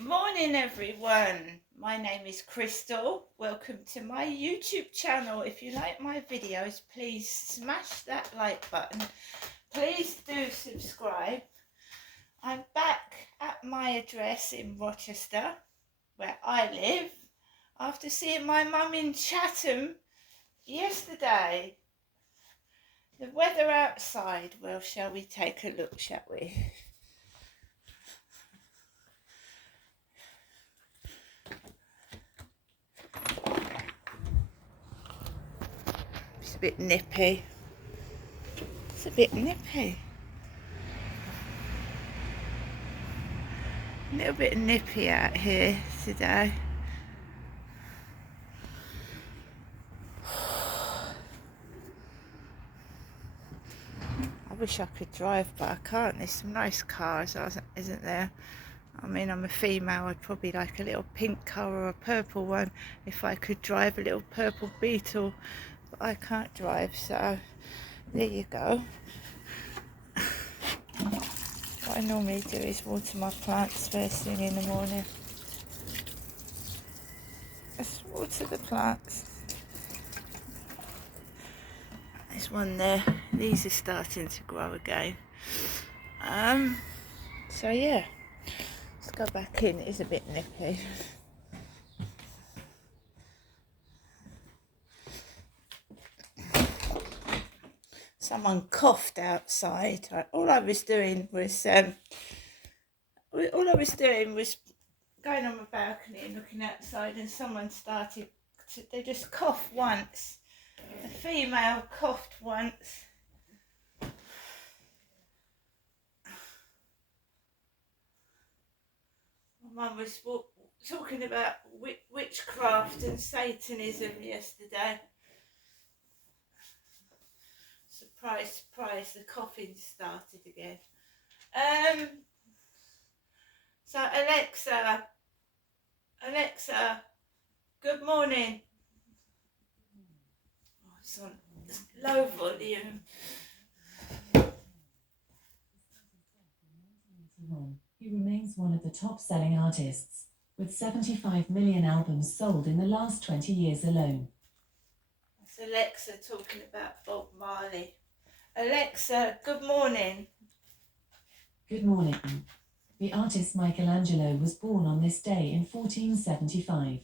Morning everyone, my name is Crystal. Welcome to my YouTube channel. If you like my videos, please smash that like button. Please do subscribe. I'm back at my address in Rochester, where I live, after seeing my mum in Chatham yesterday. The weather outside, well, shall we take a look, shall we? It's a bit nippy. It's a bit nippy. A little bit nippy out here today. I wish I could drive, but I can't. There's some nice cars, isn't there? I mean, I'm a female. I'd probably like a little pink car or a purple one if I could drive a little purple Beetle, but I can't drive, so there you go. What I normally do is water my plants first thing in the morning. Just water the plants. There's one there. These are starting to grow again. So yeah, let's go back in. It is a bit nippy. Someone coughed outside. All I was doing was going on my balcony and looking outside, and someone started they just coughed once. A female coughed once. My mum was talking about witchcraft and Satanism yesterday. Surprise, surprise, the coughing started again. So Alexa, good morning. Oh, it's on low volume. He remains one of the top-selling artists, with 75 million albums sold in the last 20 years alone. That's Alexa talking about Bob Marley. Alexa, good morning. Good morning. The artist Michelangelo was born on this day in 1475.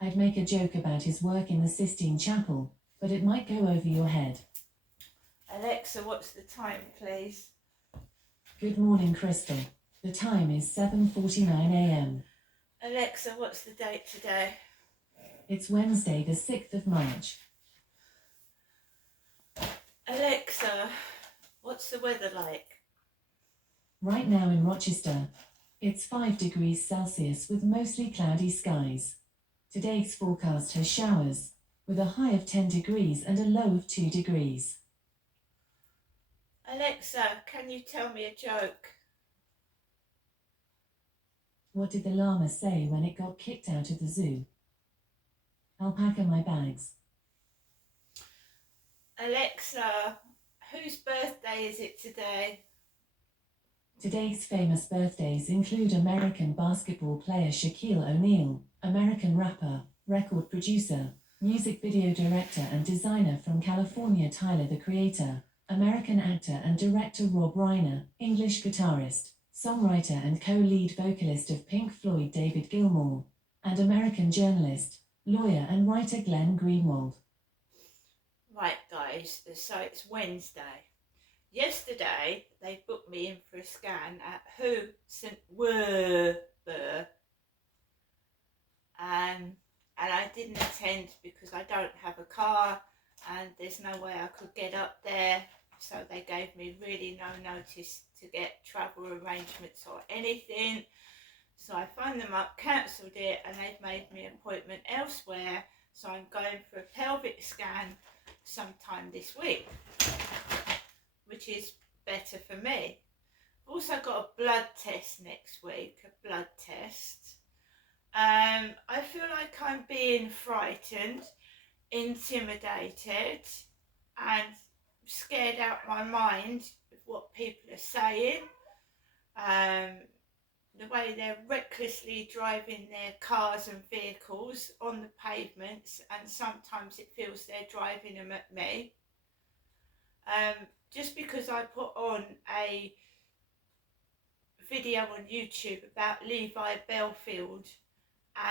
I'd make a joke about his work in the Sistine Chapel, but it might go over your head. Alexa, what's the time, please? Good morning, Crystal. The time is 7:49 a.m. Alexa, what's the date today? It's Wednesday, the 6th of March. Alexa, what's the weather like? Right now in Rochester, it's 5 degrees Celsius with mostly cloudy skies. Today's forecast has showers, with a high of 10 degrees and a low of 2 degrees. Alexa, can you tell me a joke? What did the llama say when it got kicked out of the zoo? Alpaca my bags. Alexa, whose birthday is it today? Today's famous birthdays include American basketball player Shaquille O'Neal, American rapper, record producer, music video director and designer from California Tyler the Creator, American actor and director Rob Reiner, English guitarist, songwriter and co-lead vocalist of Pink Floyd David Gilmour, and American journalist, lawyer and writer Glenn Greenwald. Right guys, so it's Wednesday. Yesterday they booked me in for a scan at St Werburgh, and I didn't attend because I don't have a car and there's no way I could get up there, so they gave me really no notice to get travel arrangements or anything. So I phoned them up, cancelled it, and they've made me an appointment elsewhere, so I'm going for a pelvic scan sometime this week, which is better for me. I've also got a blood test next week, a blood test. I feel like I'm being frightened, intimidated and scared out my mind with what people are saying. the way they're recklessly driving their cars and vehicles on the pavements, and sometimes it feels they're driving them at me. Just because I put on a video on YouTube about Levi Belfield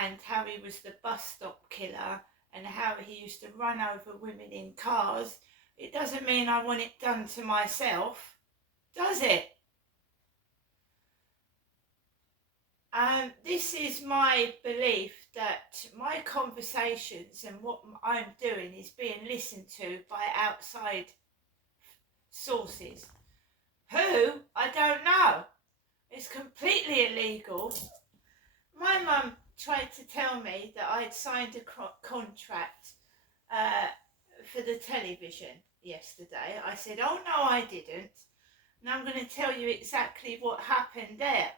and how he was the bus stop killer and how he used to run over women in cars, it doesn't mean I want it done to myself, does it? This is my belief that my conversations and what I'm doing is being listened to by outside sources. Who? I don't know. It's completely illegal. My mum tried to tell me that I'd signed a contract for the television yesterday. I said, oh no, I didn't. And I'm going to tell you exactly what happened there.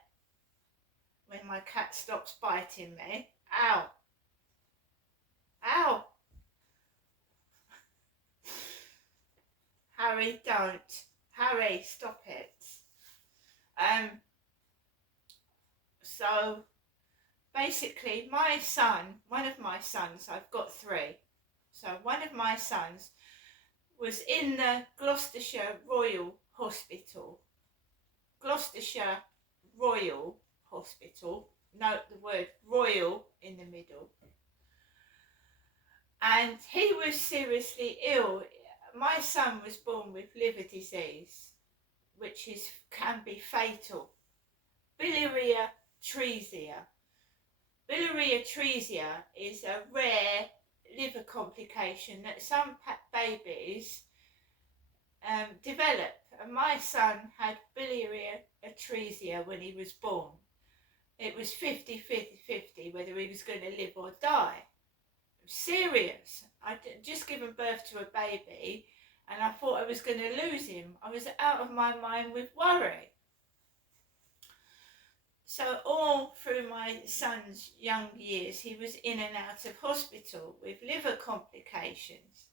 When my cat stops biting me. Ow. Ow. Harry, don't. Harry, stop it. So basically my son, one of my sons, I've got three. So one of my sons was in the Gloucestershire Royal Hospital. Gloucestershire Royal Hospital. Note the word royal in the middle. And he was seriously ill. My son was born with liver disease, which can be fatal. Biliary atresia. Biliary atresia is a rare liver complication that some babies develop. And my son had biliary atresia when he was born. It was 50-50 whether he was going to live or die. Serious. I'd just given birth to a baby and I thought I was going to lose him. I was out of my mind with worry. So all through my son's young years, he was in and out of hospital with liver complications.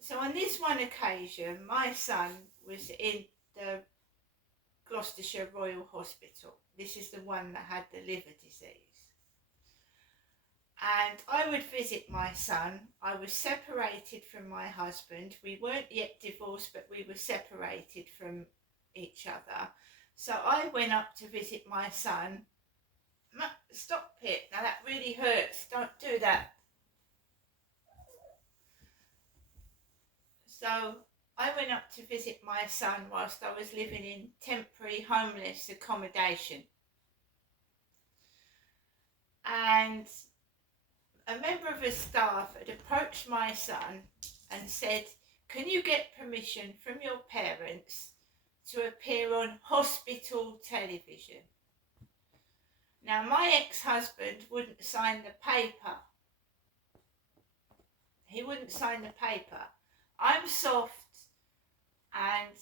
So on this one occasion, my son was in the Gloucestershire Royal Hospital. This is the one that had the liver disease. And I would visit my son. I was separated from my husband. We weren't yet divorced, but we were separated from each other. So I went up to visit my son. Stop it. Now that really hurts. Don't do that. So I went up to visit my son whilst I was living in temporary homeless accommodation. And a member of his staff had approached my son and said, can you get permission from your parents to appear on hospital television? Now, my ex-husband wouldn't sign the paper. He wouldn't sign the paper. I'm soft, and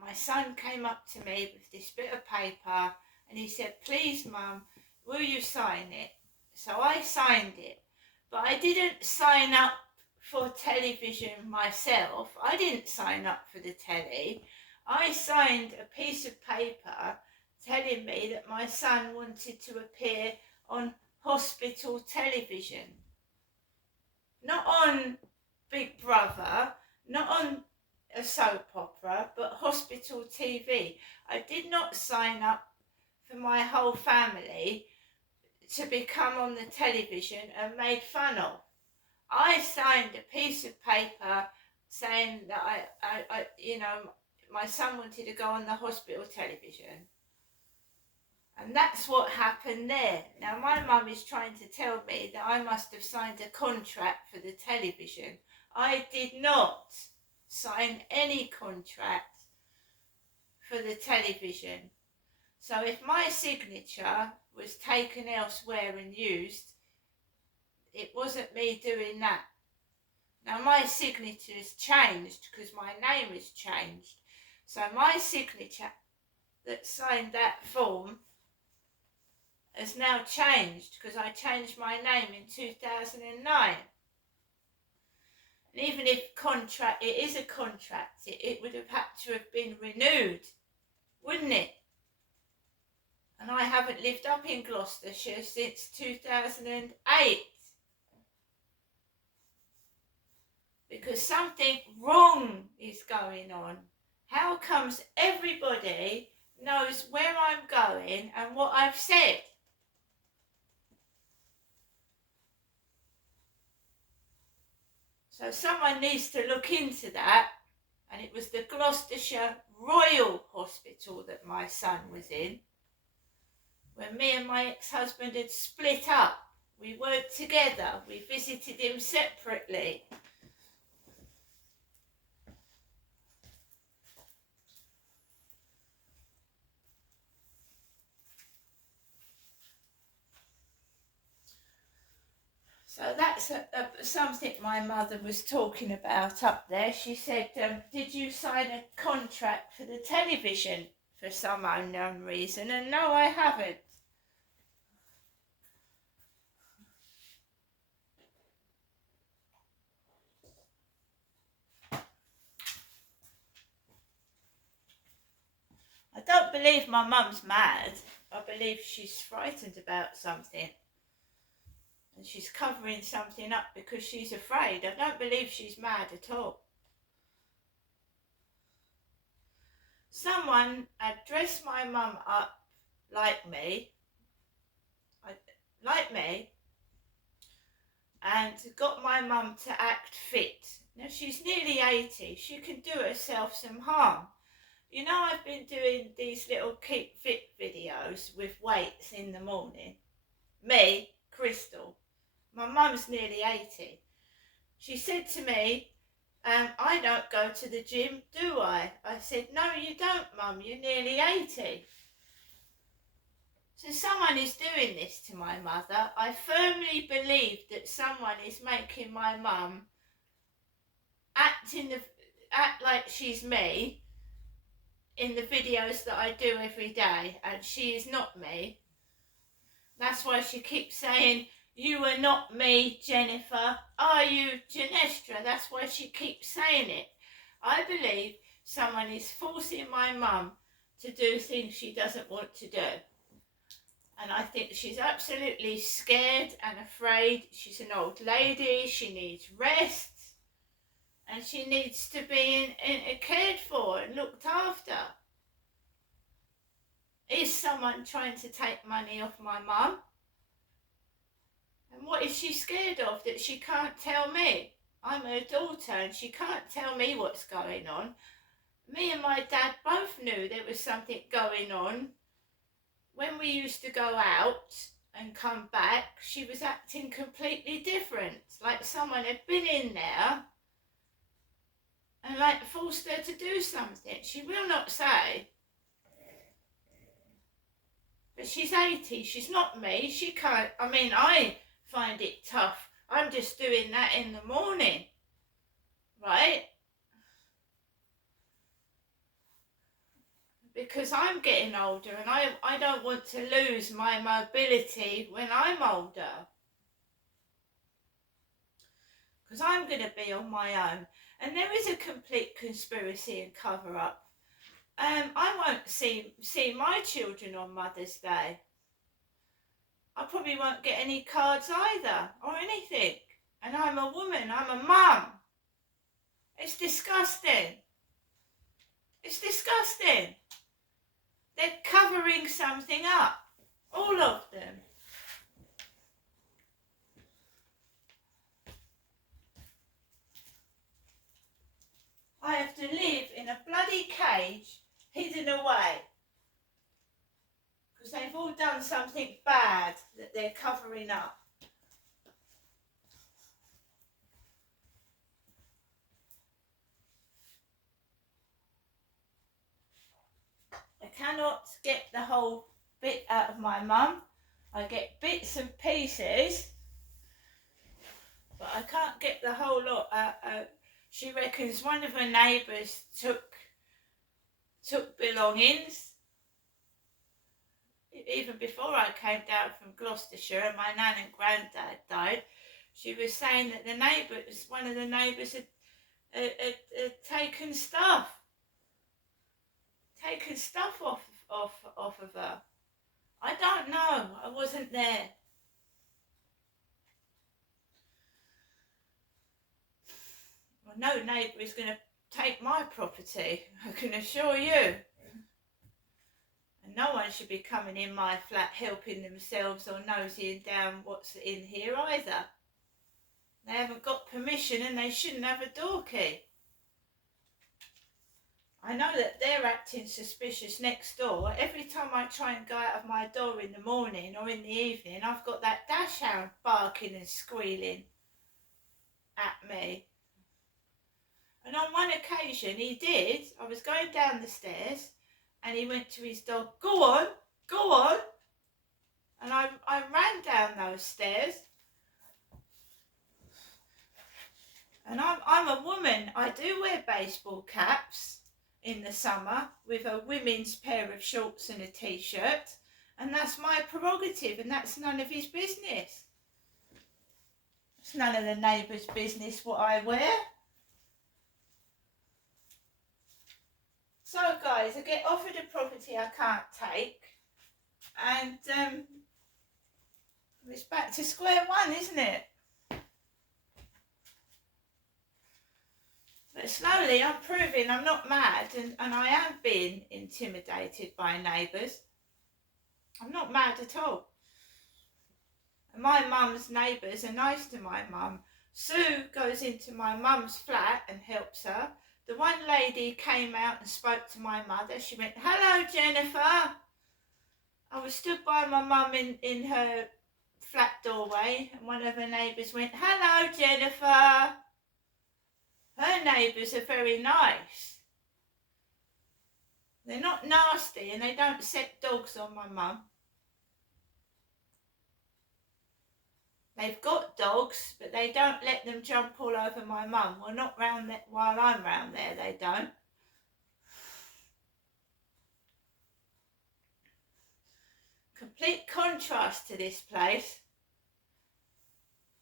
my son came up to me with this bit of paper and he said, please, Mum, will you sign it? So I signed it, but I didn't sign up for television myself. I didn't sign up for the telly. I signed a piece of paper telling me that my son wanted to appear on hospital television. Not on Big Brother, not on a soap opera, but hospital TV. I did not sign up for my whole family to become on the television and made fun of. I signed a piece of paper saying that I my son wanted to go on the hospital television. And that's what happened there. Now my mum is trying to tell me that I must have signed a contract for the television. I did not sign any contract for the television. So if my signature was taken elsewhere and used, it wasn't me doing that. Now my signature has changed because my name has changed. So my signature that signed that form has now changed because I changed my name in 2009. And even if it is a contract, it would have had to have been renewed, wouldn't it? haven't lived up in Gloucestershire since 2008. Because something wrong is going on. How comes everybody knows where I'm going and what I've said? So someone needs to look into that. And it was the Gloucestershire Royal Hospital that my son was in. When me and my ex-husband had split up, we weren't together. We visited him separately. So that's something my mother was talking about up there. She said, did you sign a contract for the television for some unknown reason? And no, I haven't. I don't believe my mum's mad. I believe she's frightened about something. And she's covering something up because she's afraid. I don't believe she's mad at all. Someone had dressed my mum up like me, and got my mum to act fit. Now she's nearly 80. She can do herself some harm. You know, I've been doing these little keep fit videos with weights in the morning. Me, Crystal. My mum's nearly 80. She said to me, I don't go to the gym, do I? I said, no, you don't, Mum, you're nearly 80. So someone is doing this to my mother. I firmly believe that someone is making my mum act like she's me in the videos that I do every day, and she is not me. That's why she keeps saying, you are not me, Jennifer. Are you, Genestra? That's why she keeps saying it. I believe someone is forcing my mum to do things she doesn't want to do. And I think she's absolutely scared and afraid. She's an old lady. She needs rest. And she needs to be cared for and looked after. Is someone trying to take money off my mum? And what is she scared of that she can't tell me? I'm her daughter and she can't tell me what's going on. Me and my dad both knew there was something going on. When we used to go out and come back, she was acting completely different. Like someone had been in there and like forced her to do something. She will not say. But she's 80, she's not me. She can't, I find it tough. I'm just doing that in the morning, right? Because I'm getting older and I don't want to lose my mobility when I'm older. Because I'm going to be on my own. And there is a complete conspiracy and cover-up. I won't see my children on Mother's Day. I probably won't get any cards either, or anything. And I'm a woman, I'm a mum. It's disgusting. It's disgusting. They're covering something up. All of them. I have to live in a bloody cage, hidden away. Because they've all done something bad that they're covering up. I cannot get the whole bit out of my mum. I get bits and pieces, but I can't get the whole lot out. She reckons one of her neighbours took belongings. Even before I came down from Gloucestershire and my nan and granddad died, she was saying that one of the neighbours had taken stuff off of her. I don't know. I wasn't there. Well, no neighbour is going to take my property, I can assure you. And no one should be coming in my flat helping themselves or nosying down what's in here either. They haven't got permission and they shouldn't have a door key. I know that they're acting suspicious next door. Every time I try and go out of my door in the morning or in the evening, I've got that dachshund barking and squealing at me. And on one occasion he did. I was going down the stairs and he went to his dog, go on, go on. And I ran down those stairs. And I'm a woman. I do wear baseball caps in the summer with a women's pair of shorts and a t-shirt. And that's my prerogative and that's none of his business. It's none of the neighbours' business what I wear. So guys, I get offered a property I can't take and it's back to square one, isn't it? But slowly I'm proving I'm not mad and I am being intimidated by neighbours. I'm not mad at all. And my mum's neighbours are nice to my mum. Sue goes into my mum's flat and helps her. The one lady came out and spoke to my mother. She went, hello Jennifer. I was stood by my mum in her flat doorway and one of her neighbours went, hello Jennifer. Her neighbours are very nice. They're not nasty and they don't set dogs on my mum. They've got dogs, but they don't let them jump all over my mum. Well, not round there, while I'm round there, they don't. Complete contrast to this place.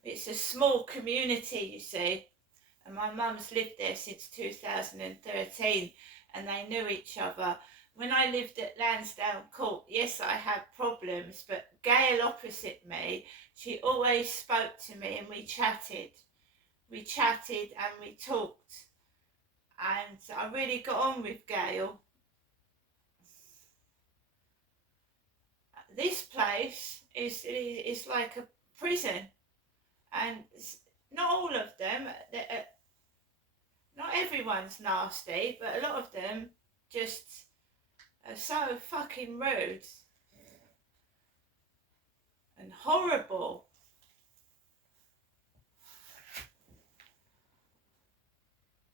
It's a small community, you see. And my mum's lived there since 2013 and they knew each other. When I lived at Lansdowne Court, yes, I had problems, but Gail opposite me, she always spoke to me and we chatted. We chatted and we talked. And I really got on with Gail. This place is like a prison. And not all of them, not everyone's nasty, but a lot of them just are so fucking rude and horrible.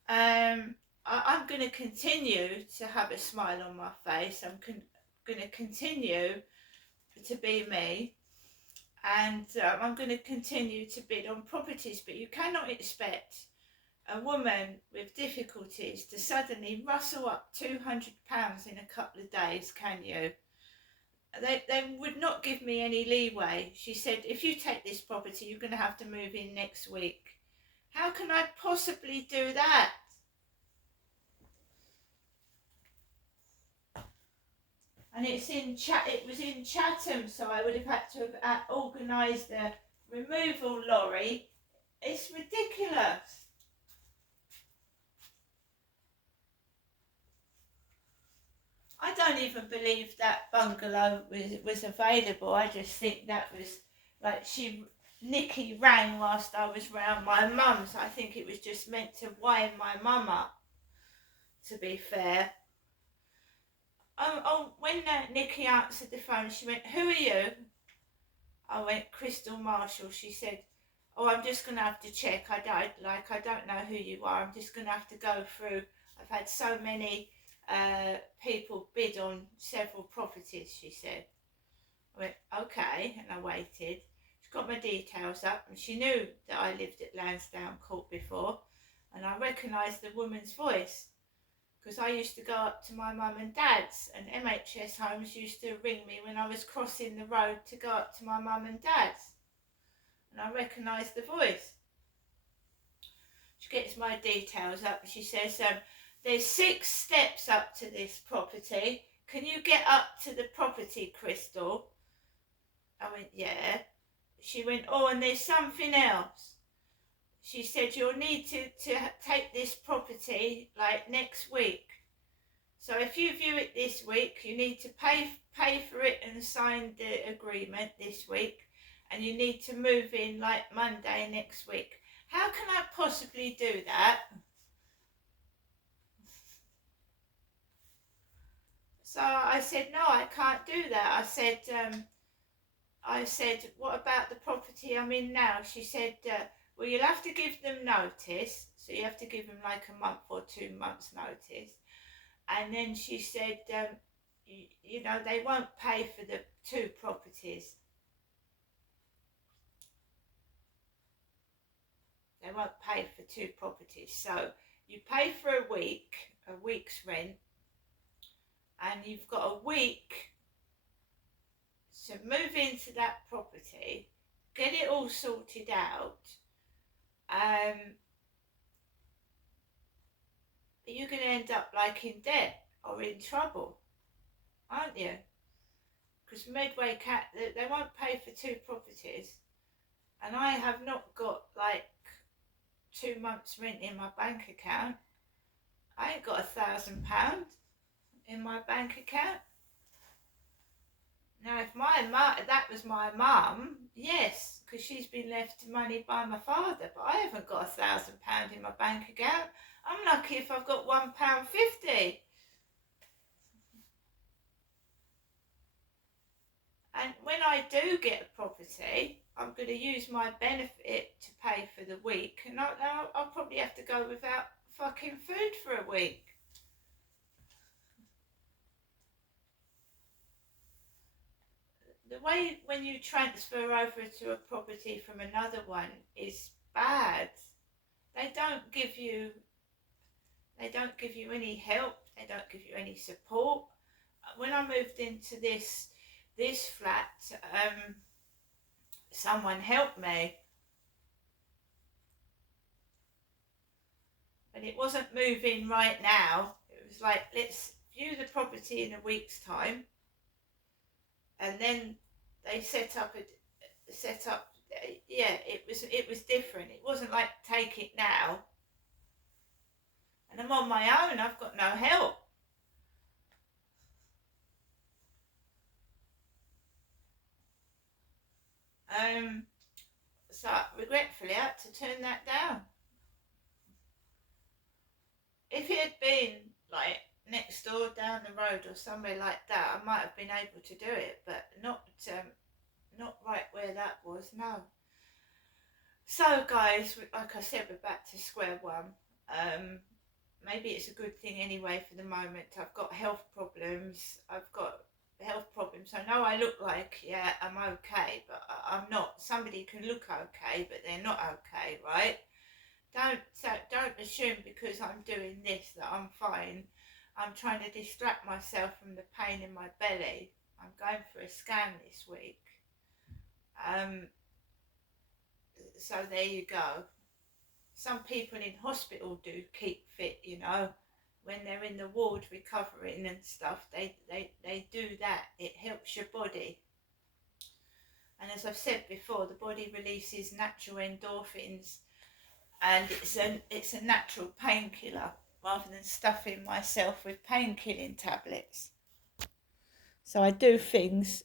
I'm going to continue to have a smile on my face. I'm going to continue to be me. And I'm going to continue to bid on properties, but you cannot expect a woman with difficulties to suddenly rustle up £200 in a couple of days, can you? They would not give me any leeway. She said, if you take this property, you're going to have to move in next week. How can I possibly do that? And it was in Chatham, so I would have had to have organised a removal lorry. It's ridiculous. I don't even believe that bungalow was available. I just think that was like Nikki rang whilst I was round my mum's. I think it was just meant to wind my mum up, to be fair. When Nikki answered the phone, she went, who are you? I went, Crystal Marshall. She said, oh, I'm just going to have to check. I don't know who you are. I'm just going to have to go through. I've had so many people bid on several properties, she said. I went, okay, and I waited. She got my details up and she knew that I lived at Lansdowne Court before and I recognised the woman's voice. Because I used to go up to my mum and dad's and MHS Homes used to ring me when I was crossing the road to go up to my mum and dad's. And I recognised the voice. She gets my details up and she says, there's 6 steps up to this property. Can you get up to the property, Crystal? I went, yeah. She went, oh, and there's something else. She said, you'll need to take this property like next week. So if you view it this week, you need to pay for it and sign the agreement this week, and you need to move in like Monday next week. How can I possibly do that? So I said, no, I can't do that. I said, what about the property I'm in now? She said, well, you'll have to give them notice. So you have to give them like a month or 2 months notice. And then she said, you know, they won't pay for the 2 properties. They won't pay for 2 properties. So you pay for a week's rent, and you've got a week to move into that property, get it all sorted out. You're going to end up like in debt or in trouble, aren't you? Because Medway Cat, they won't pay for 2 properties, and I have not got like 2 months rent in my bank account. I ain't got £1,000 in my bank account. Now, if that was my mum, yes, because she's been left money by my father, but I haven't got £1,000 in my bank account. I'm lucky if I've got £1.50. And when I do get a property, I'm going to use my benefit to pay for the week, and I'll probably have to go without fucking food for a week. The way when you transfer over to a property from another one is bad. They don't give you any help. They don't give you any support. When I moved into this flat, someone helped me, but it wasn't moving right now. It was like, let's view the property in a week's time, and then they set up. Yeah, it was different. It wasn't like take it now. And I'm on my own. I've got no help. So regretfully, I had to turn that down. If it had been like next door down the road or somewhere like that, I might have been able to do it, but not right where that was, no. So guys, like I said, we're back to square one. Maybe it's a good thing anyway for the moment. I've got health problems. I know I look like, yeah, I'm okay, but I'm not. Somebody can look okay, but they're not okay, right? Don't assume because I'm doing this that I'm fine. I'm trying to distract myself from the pain in my belly. I'm going for a scan this week. So there you go. Some people in hospital do keep fit, you know, when they're in the ward recovering and stuff. They do that. It helps your body. And as I've said before, the body releases natural endorphins, and it's a natural painkiller rather than stuffing myself with painkilling tablets. So I do things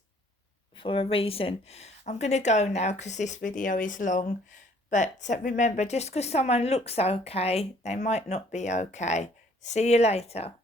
for a reason. I'm going to go now because this video is long. But remember, just because someone looks okay, they might not be okay. See you later.